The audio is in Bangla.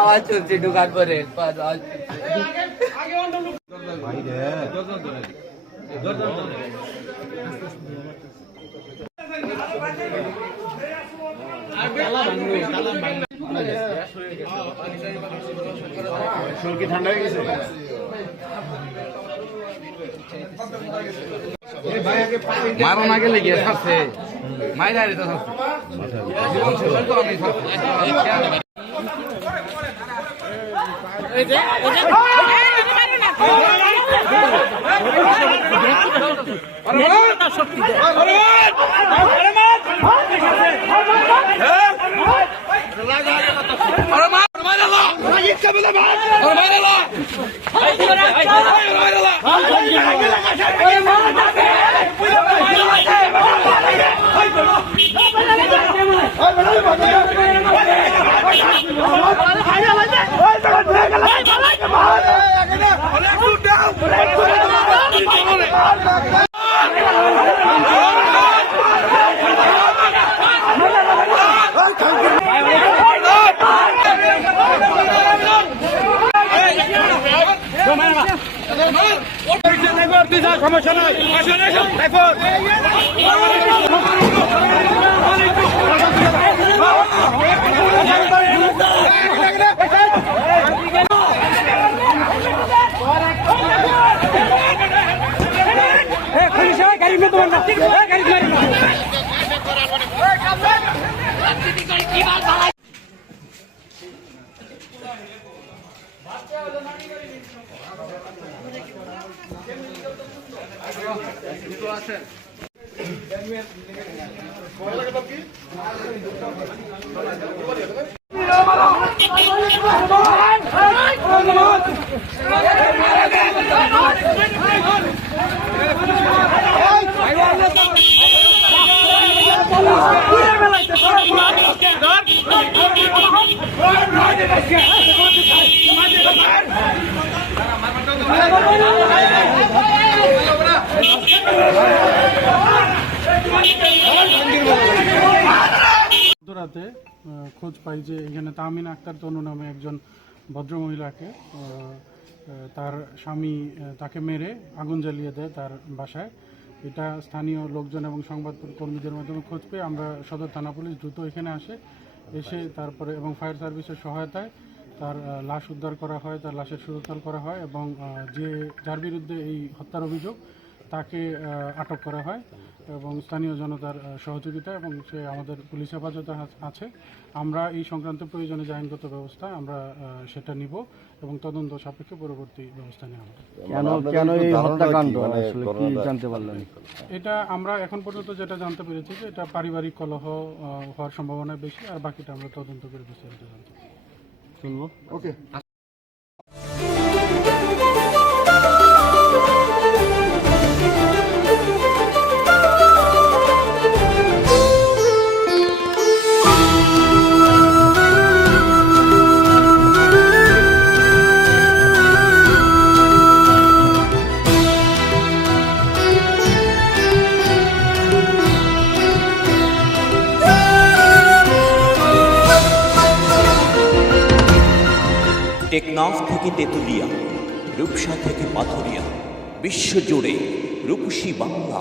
আওয়াজ চলছে দোকান করে ঠান্ডা হয়ে গেছে মারো না গেলে গিয়ে ছাড়ছে মাইরা তো সমস্যা নাই রাতে খোঁজ পাই যে এখানে তামিন আক্তার তনু নামে একজন ভদ্রমহিলাকে তার স্বামী তাকে মেরে আগুন জ্বালিয়ে দেয় তার বাসায়। এটা স্থানীয় লোকজন এবং সংবাদ কর্মীদের মাধ্যমে খোঁজ পেয়ে আমরা সদর থানা পুলিশ দ্রুত এখানে এসে তারপরে এবং ফায়ার সার্ভিসের সহায়তায় তার লাশ উদ্ধার করা হয়, তার লাশের সুরতহাল করা হয় এবং যার বিরুদ্ধে এই হত্যার অভিযোগ তাকে আটক করা হয় এবং স্থানীয় জনতার সহযোগিতা এবং সে আমাদের পুলিশ হেফাজতে আছে। আমরা এই সংক্রান্ত প্রয়োজনে যে আইনগত ব্যবস্থা আমরা সেটা নিব এবং তদন্ত সাপেক্ষে পরবর্তী ব্যবস্থা নেওয়া হবে। কেন এই হত্যাকাণ্ড আসলে কি জানতে পারলেন? এটা আমরা এখন পর্যন্ত যেটা জানতে পেরেছি যে এটা পারিবারিক কলহ হওয়ার সম্ভাবনা বেশি, আর বাকিটা আমরা তদন্ত করে বিস্তারিত জানতে শুনবো। ওকে। টেকনাফ থেকে তেতুলিয়া, রূপসা থেকে পাথুরিয়া, বিশ্বজুড়ে রূপসী বাংলা।